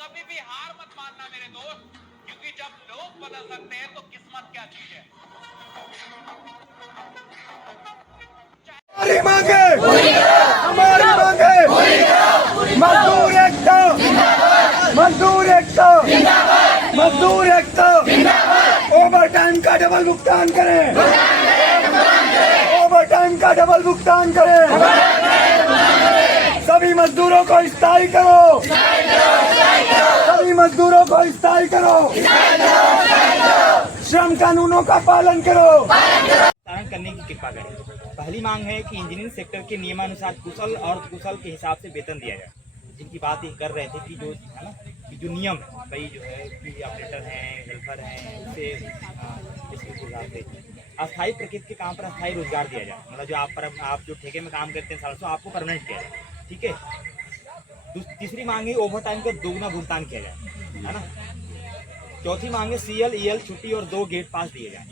कभी भी हार मत मानना मेरे दोस्त, क्योंकि जब लोग बदल सकते हैं तो किस्मत क्या चीज है। हमारी मांगे हमारी मांगे मजदूर एकता मजदूर एकता मजदूर एकता ओवर टाइम का डबल भुगतान करें ओवर टाइम का डबल भुगतान करें सभी मजदूरों को स्थायी करो सभी मजदूरों को स्थायी करो श्रम कानूनों का पालन करो करने की कृपा करें। पहली मांग है कि इंजीनियरिंग सेक्टर के नियमानुसार कुशल और कुशल के हिसाब से वेतन दिया जाए। जिनकी बात ये कर रहे थे कि जो है ना कि जो नियम है कई जो है कि ऑपरेटर हैं, हेल्पर हैं, उससे इसके हिसाब से अस्थायी प्रकृति के काम पर अस्थायी रोजगार दिया जाए। मतलब जो आप जो ठेके में काम करते हैं सालों से आपको परमानेंट किया जाए, ठीक है। तीसरी मांग है ओवर टाइम का दोगुना भुगतान किया जाए, है ना। चौथी मांग है CL, EL छुट्टी और 2 गेट पास दिए जाए,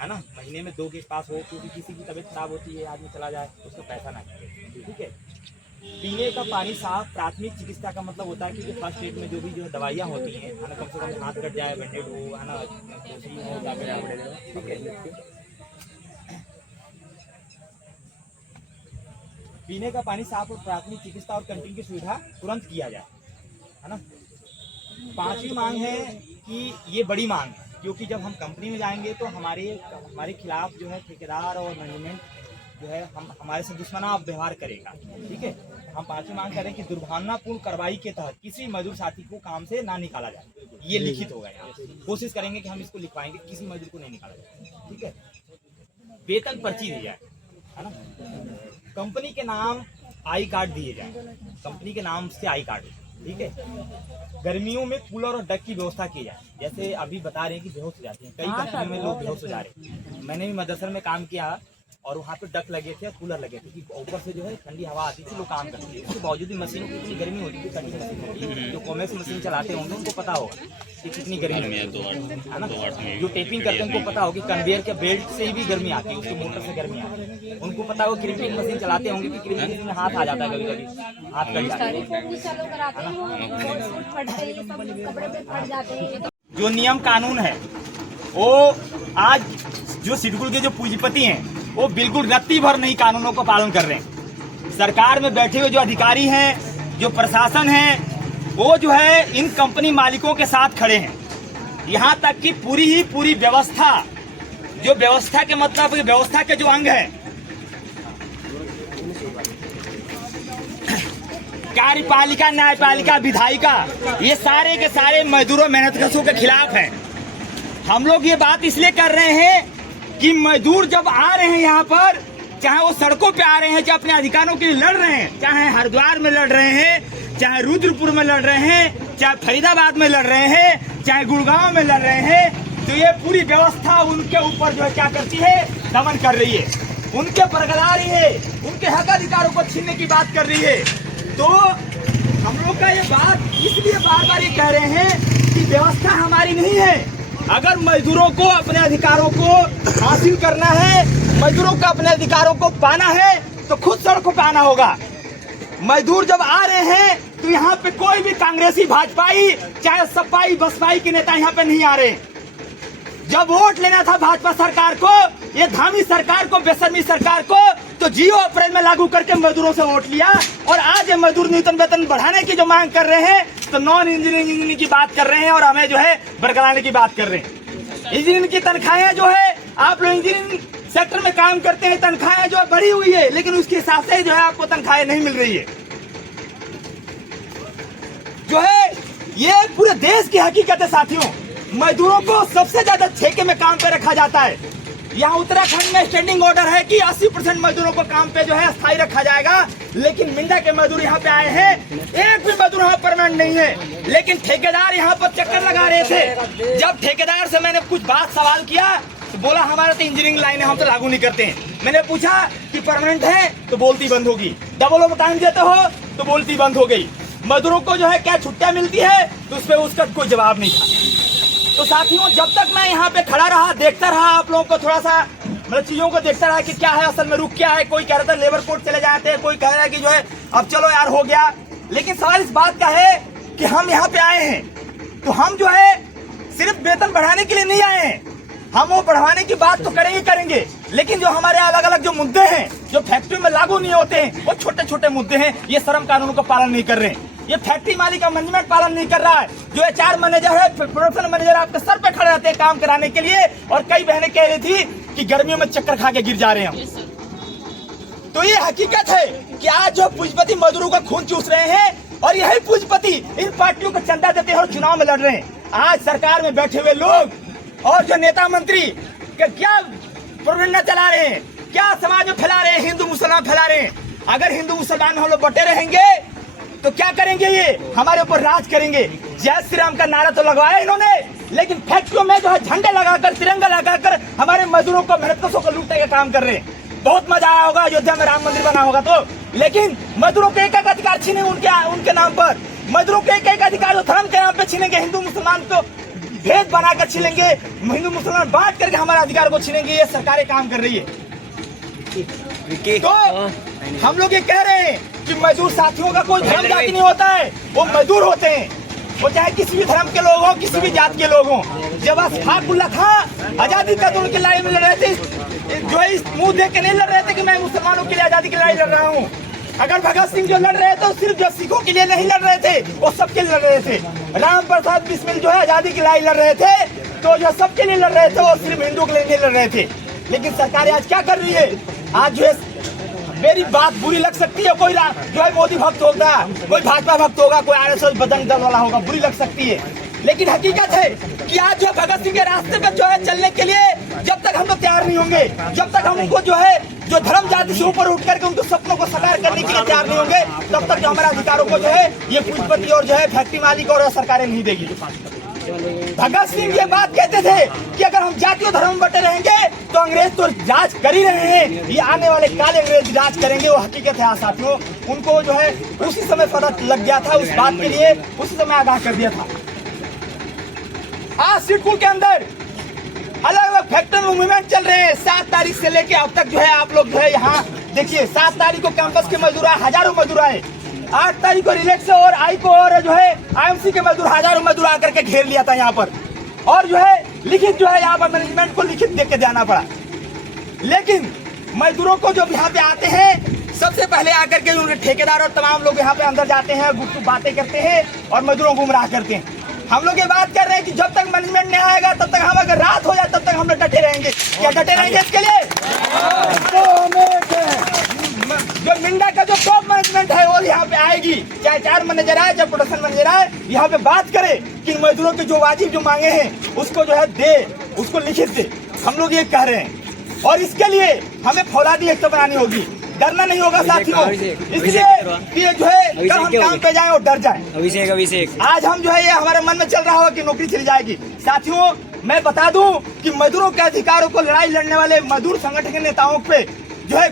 है ना। महीने में 2 गेट पास हो, क्योंकि किसी की तबीयत खराब होती है, आदमी चला जाए तो उसको पैसा ना चाहिए, ठीक है। पीने का पानी साफ। प्राथमिक चिकित्सा का मतलब होता है कि जो फर्स्ट एड में जो भी जो दवाइयाँ होती हैं, है ना, कम से कम हाथ कट जाए, बैंडेड हो, है ना, हो जाकर, ठीक है। पीने का पानी साफ और प्राथमिक चिकित्सा और कैंटीन की सुविधा तुरंत किया जाए, है ना। पांचवी मांग है कि ये बड़ी मांग है, क्योंकि जब हम कंपनी में जाएंगे तो हमारे खिलाफ जो है ठेकेदार और मैनेजमेंट जो है हमारे से दुश्मना व्यवहार करेगा, ठीक है। हम पांचवी मांग करें कि दुर्भावनापूर्ण कार्रवाई के तहत किसी मजदूर साथी को काम से ना निकाला जाए। ये लिखित होगा यहाँ, कोशिश करेंगे कि हम इसको लिखवाएंगे, किसी मजदूर को नहीं निकाला जाए, ठीक है। वेतन पर्ची दी जाए, है ना। कंपनी के नाम आई कार्ड दिए जाए, कंपनी के नाम से आई कार्ड, ठीक है। गर्मियों में कूलर और डक की व्यवस्था की जाए। जैसे अभी बता रहे हैं कि बेहोश हो जाते हैं, कई कंपनियों में लोग बेहोश हो जा रहे हैं। मैंने भी मदरसा में काम किया और वहाँ पे डक लगे थे, कूलर लगे थे कि ऊपर से जो है ठंडी हवा आती थी, लोग काम करते थे। उसके बावजूद भी मशीनों की इतनी गर्मी होती थी, कटिंग मशीन होती है, जो कॉमेक्स मशीन चलाते होंगे उनको पता होगा कि कितनी गर्मी है ना। जो टेपिंग करते हैं उनको पता होगा कि कन्वेयर के बेल्ट से ही भी गर्मी आती है, उसके मोटर से गर्मी आती है। उनको पता हो क्रीपिंग मशीन चलाते होंगे कि क्रीपिंग मशीन में हाथ आ जाता है, कभी कभी हाथ कट जाता है। जो नियम कानून है वो आज जो सिडकुल के जो पूंजीपति हैं वो बिल्कुल रत्ती भर नहीं कानूनों को पालन कर रहे हैं। सरकार में बैठे हुए जो अधिकारी हैं, जो प्रशासन है, वो जो है इन कंपनी मालिकों के साथ खड़े हैं। यहाँ तक कि पूरी व्यवस्था, जो व्यवस्था के मतलब व्यवस्था के जो अंग है, कार्यपालिका, न्यायपालिका, विधायिका, ये सारे के सारे मजदूरों मेहनतकशों के खिलाफ हैं। हम लोग ये बात इसलिए कर रहे हैं कि मजदूर जब आ रहे हैं यहाँ पर, चाहे वो सड़कों पे आ रहे हैं, चाहे अपने अधिकारों के लिए लड़ रहे हैं, चाहे हरिद्वार में लड़ रहे हैं, चाहे रुद्रपुर में लड़ रहे हैं, चाहे फरीदाबाद में लड़ रहे हैं, चाहे गुड़गांव में लड़ रहे हैं, तो ये पूरी व्यवस्था उनके ऊपर जो है क्या करती है, दमन कर रही है, उनके बरगला रही है, उनके हक अधिकारों को छीनने की बात कर रही है। तो हम लोग का ये बात इसलिए बार बार ये कह रहे हैं कि व्यवस्था हमारी नहीं है। अगर मजदूरों को अपने अधिकारों को हासिल करना है, मजदूरों को अपने अधिकारों को पाना है, तो खुद सड़कों पे आना होगा। मजदूर जब आ रहे हैं तो यहाँ पे कोई भी कांग्रेसी, भाजपाई, चाहे सपाई बसपाई के नेता यहाँ पे नहीं आ रहे। जब वोट लेना था भाजपा सरकार को, ये धामी सरकार को, बेशर्मी सरकार को, तो 0 अप्रैल में लागू करके मजदूरों से वोट लिया। और आज ये मजदूर न्यूनतम वेतन बढ़ाने की जो मांग कर रहे हैं, तो नॉन इंजीनियरिंग की बात कर रहे हैं और हमें जो है बरगलाने की बात कर रहे हैं। इंजीनियरिंग की तनख्वाहें जो है, आप लोग इंजीनियरिंग सेक्टर में काम करते हैं, तनख्वाहें जो है बढ़ी हुई है, लेकिन उसके हिसाब से जो है आपको तनख्वाहें नहीं मिल रही है। जो है ये पूरे देश की हकीकत है साथियों। मजदूरों को सबसे ज्यादा ठेके में काम पे रखा जाता है। यहाँ उत्तराखंड में स्टैंडिंग ऑर्डर है कि 80% मजदूरों को काम पे जो है स्थायी रखा जाएगा, लेकिन मिंदा के मजदूर यहाँ पे आए हैं, एक भी मजदूर यहाँ परमानेंट नहीं है। लेकिन ठेकेदार यहाँ पर चक्कर लगा रहे थे। जब ठेकेदार से मैंने कुछ सवाल किया तो बोला हमारा तो इंजीनियरिंग लाइन है, हम तो लागू नहीं करते हैं। मैंने पूछा कि परमानेंट है तो बोलती बंद होगी, डबल ओवर टाइम देते हो तो बोलती बंद हो गई। मजदूरों को जो है क्या छुट्टियां मिलती है, तो उस पर उसका कोई जवाब नहीं था। तो साथियों, जब तक मैं यहाँ पे खड़ा रहा, देखता रहा, आप लोगों को थोड़ा सा मतलब चीजों को देखता रहा कि क्या है असल में, रुक क्या है। कोई कह रहा था लेबर कोर्ट चले जाते हैं, कोई कह रहा है कि जो है अब चलो यार हो गया। लेकिन सवाल इस बात का है कि हम यहाँ पे आए हैं तो हम जो है सिर्फ वेतन बढ़ाने के लिए नहीं आए हैं, हम वो बढ़ाने की बात तो करेंगे, लेकिन जो हमारे अलग अलग जो मुद्दे हैं जो फैक्ट्री में लागू नहीं होते हैं वो छोटे छोटे मुद्दे हैं, ये श्रम कानून को पालन नहीं कर रहे हैं। ये फैक्ट्री मालिक का मैनेजमेंट पालन नहीं कर रहा है। जो HR मैनेजर है, प्रोडक्शन मैनेजर आपके सर पे खड़े रहते हैं काम कराने के लिए, और कई बहनें कह रही थी कि गर्मियों में चक्कर खा के गिर जा रहे हैं। तो ये हकीकत है कि आज जो पूंजीपति मजदूरों का खून चूस रहे हैं, और यही पूंजीपति इन पार्टियों को चंदा देते हैं और चुनाव में लड़ रहे हैं। आज सरकार में बैठे हुए लोग और जो नेता मंत्री क्या प्रोपेगेंडा चला रहे हैं, क्या समाज में फैला रहे हैं, हिंदू मुसलमान फैला रहे हैं। अगर हिंदू मुसलमान हम लोग बटे रहेंगे तो क्या करेंगे, ये हमारे ऊपर राज करेंगे। जय श्री राम का नारा तो लगवाया इन्होंने, लेकिन फैक्ट्रियों में जो है झंडे लगाकर, तिरंगा लगाकर हमारे मजदूरों को, मेहनतकशों को लूटने का काम कर रहे हैं। बहुत मजा आया होगा अयोध्या में राम मंदिर बना होगा तो, लेकिन मजदूरों के एक अधिकार छीने उनके नाम पर, मजदूरों के एक अधिकार जो धर्म के नाम पे छीनेंगे, हिंदू मुसलमान को भेद बनाकर छीनेंगे, हिंदू मुसलमान बांट करके हमारे अधिकार को छीनेंगे। ये सरकारें काम कर रही है। तो हम लोग ये कह रहे हैं कि मजदूर साथियों का कोई धर्म जाति नहीं होता है, वो मजदूर होते हैं, वो चाहे किसी भी धर्म के लोग हों, किसी भी जात के लोग हों। जब अशफाकुल्लाह खां आजादी का आंदोलन की लड़ाई में लड़ रहे थे, जो इस मुंह देख के नहीं लड़ रहे थे कि मैं मुसलमानों के लिए आजादी की लड़ाई लड़ रहा हूँ। अगर भगत सिंह जो लड़ रहे थे तो सिर्फ जो सिखों के लिए नहीं लड़ रहे थे, वो सबके लिए लड़ रहे थे। राम प्रसाद बिस्मिल जो है आजादी की लड़ाई लड़ रहे थे, तो जो सबके लिए लड़ रहे थे, वो सिर्फ हिंदू के लिए नहीं लड़ रहे थे। लेकिन सरकारें आज क्या कर रही है, आज जो है मेरी बात बुरी लग सकती है, कोई जो है मोदी भक्त होगा, कोई भाजपा भक्त होगा, कोई RSS बजरंग दल वाला होगा, बुरी लग सकती है, लेकिन हकीकत है कि आज जो भगत सिंह के रास्ते पे जो है चलने के लिए जब तक हम लोग तैयार नहीं होंगे, जब तक हम उनको जो है जो धर्म जाति से ऊपर उठ करके उनके सपनों को साकार करने के लिए तैयार नहीं होंगे, तब तक जो हमारे अधिकारों को जो है ये पूंजीपति और जो है फैक्ट्री मालिक और सरकारें नहीं देगी। भगत सिंह ये बात कहते थे कि अगर हम जाति और धर्म बटे रहेंगे तो अंग्रेज तो राज कर ही रहे हैं, ये आने वाले काले अंग्रेज राज करेंगे। वो हकीकत है साथियों, उनको जो है उसी समय पता लग गया था, उस बात के लिए उसी समय आगाह कर दिया था। आज सिडको के अंदर अलग अलग फैक्ट्री में मूवमेंट चल रहे हैं। 7 तारीख से लेके अब तक जो है आप लोग जो है यहाँ देखिए, 7 तारीख को कैंपस के मजदूर आए, हजारों मजदूर आए। 8 तारीख को रिलेक्स और आई को और जो है IMC के मजदूर, हजारों मजदूर आकर के घेर लिया था यहाँ पर, और जो है लिखित जो है यहाँ पर मैनेजमेंट को लिखित देके जाना पड़ा। लेकिन मजदूरों को जब यहाँ पे आते हैं, सबसे पहले आकर के उनके ठेकेदार और तमाम लोग यहाँ पे अंदर जाते हैं, गुपचुप बातें करते हैं और मजदूरों को गुमराह करते हैं। हम लोग ये बात कर रहे हैं कि जब तक मैनेजमेंट नहीं आएगा तब तक हम, अगर रात हो जाए तब तक हम लोग डटे रहेंगे। क्या डटे रहेंगे इसके लिए? जो मिंडा का जो टॉप मैनेजमेंट है वो यहाँ पे आएगी, चाहे HR मैनेजर आए, चाहे प्रोडक्शन मैनेजर आए, यहाँ पे बात करे कि मजदूरों के जो वाजिब जो मांगे हैं उसको जो है दे, उसको लिखित दे। हम लोग ये कह रहे हैं, और इसके लिए हमें फौलादी एक तो बनानी होगी, डरना नहीं होगा साथियों। इसलिए ये जो है कल हम काम पे जाएं और डर जाएं। अभिषेक आज हम जो है ये हमारे मन में चल रहा होगा कि नौकरी चली जाएगी। साथियों मैं बता दूं कि मजदूरों के अधिकारों को लड़ाई लड़ने वाले मजदूर संगठन के नेताओं पे जो है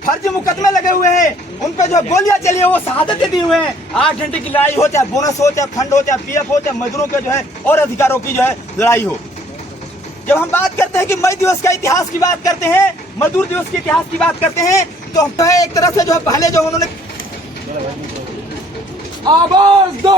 फर्जी मुकदमे लगे हुए हैं, उन पे जो गोलियां चली है, वो शहादतें दी हुए हैं। 8 घंटे की लड़ाई हो, चाहे बोनस हो, चाहे फंड हो, चाहे PF हो, चाहे मजदूरों के जो है और अधिकारों की जो है लड़ाई हो। जब हम बात करते हैं कि मई दिवस का इतिहास की बात करते हैं, मजदूर दिवस के इतिहास की बात करते हैं, तो हम है एक तरह से जो है पहले जो उन्होंने आवाज दो